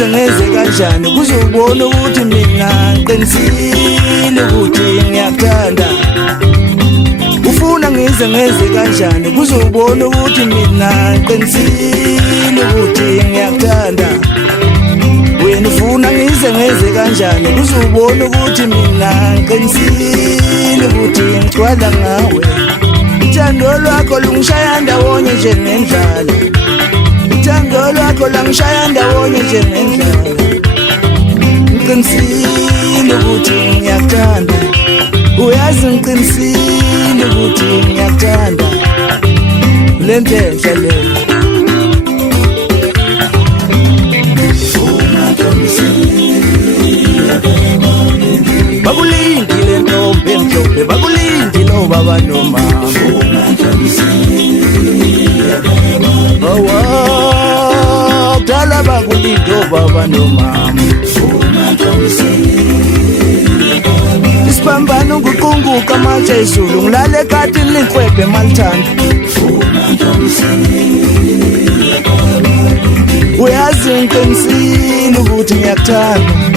ngize ngeze kanjani kuzobona ukuthi mina ngiqinisile ukuthi ngiyakuthanda ufuna ngize ngeze kanjani kuzobona ukuthi mina ngiqinisile ukuthi ngiyakuthanda wena ufuna ngize ngeze kanjani kuzobona ukuthi mina ngiqinisile ukuthi ngigcwala ngawe uthando lwakho lungishaya ndawonye njengendlala uthando lwakho langishaya ndawonye njengendlala ngiqinisile ukuthi ngiyakuthanda uyazi ngiqinisile ukuthi ngiyakuthanda le ntenhla leyo bakulindile ntombi emhlophe bakulindile obaba nomama kudala bakulinde obaba nomama isiphambano nguqunguka manje izulu ngilale ekatini linkwebhe malithanda uyazi ngiqinisile ukuthi ngiyakuthanda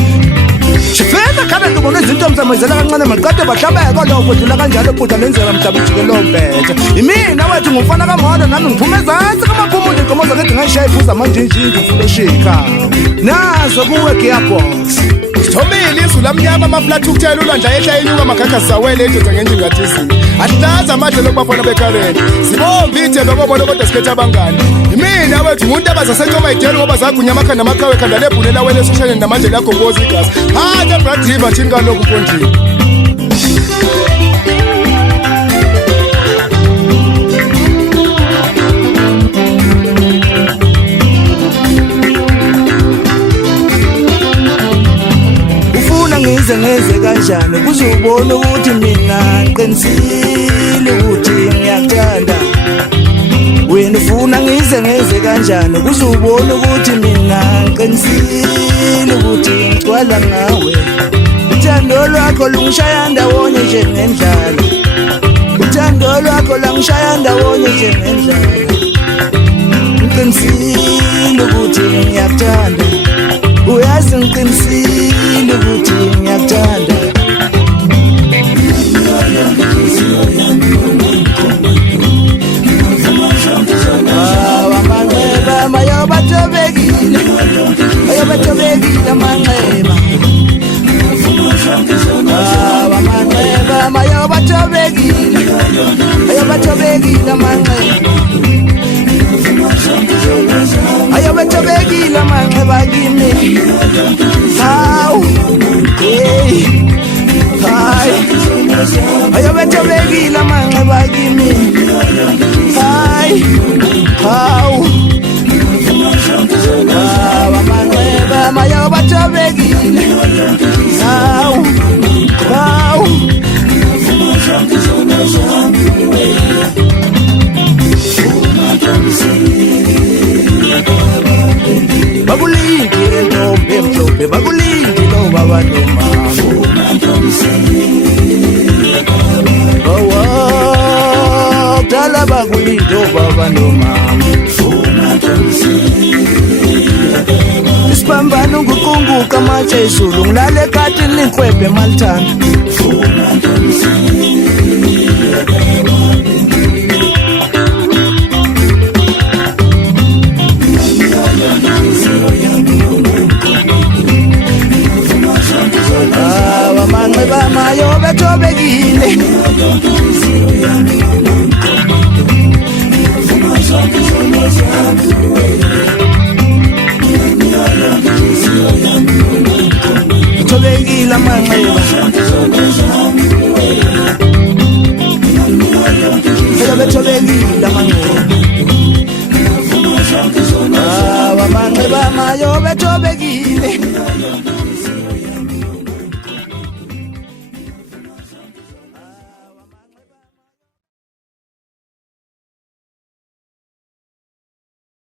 Shifena khabe ngibona izinto msamazela kancane maqede bahlabeka lo kudlula kanjalo bhuda lenzela mhlaba ijike lo mbethe imina wethu ngumfana kamodo nami ngiphume ezantsi kamaphumulo inkomoza ngethi ngayishaya iphuza manje njinji ufulo shika nazo kuwe gearbox Sithomile izulu amnyama amaflat ukuthela ulwandla ehla enyuka makhakha zawele edoda ngenje ngathizini ahlaza amadle lokubafana bekareni sibomba ithembe bobona kodwa sikhetha abangani imina wethu umuntu abazasentoma ideli ngoba zagunya amakhanda amaqhawe ekhanda lebhulela wele esoshane namanje lakho ngozi igasi hayi Brad River thini kalokhu mfondini ngize ngeze kanjani kuzobona ukuthi mina ngiqinisile ukuthi ngiyakuthanda wena ufuna ngize ngeze kanjani kuzobona ukuthi mina ngiqinisile ukuthi ngigcwala ngawe uthando lwakho lungishaya ndawonye njengendlala uthando lwakho langishaya ndawonye njengendlala ngiqinisile ukuthi ngiyakuthanda uyazi ngiqinisile ukuthi ngiyakuthanda amanxeba mayobathobekile amanxeba amanxeba mayobathobekile amanxeba ayobethobekile amanxeba kimi hawu hey hayi ayobethobekile amanxeba kimi hayi hawu amanxeba mayobathobekile hawu hawu bakulindile ntombi emhlophe bakulindile obaba nomama kudala bakulinde obaba nomama isiphambano nguqunguka manje izulu ngilale ekatini linkwebhe malithanda amanxeba mayobethobekile thobekile amanxeba ayobethobekile amanxeba amanxeba mayobethobekile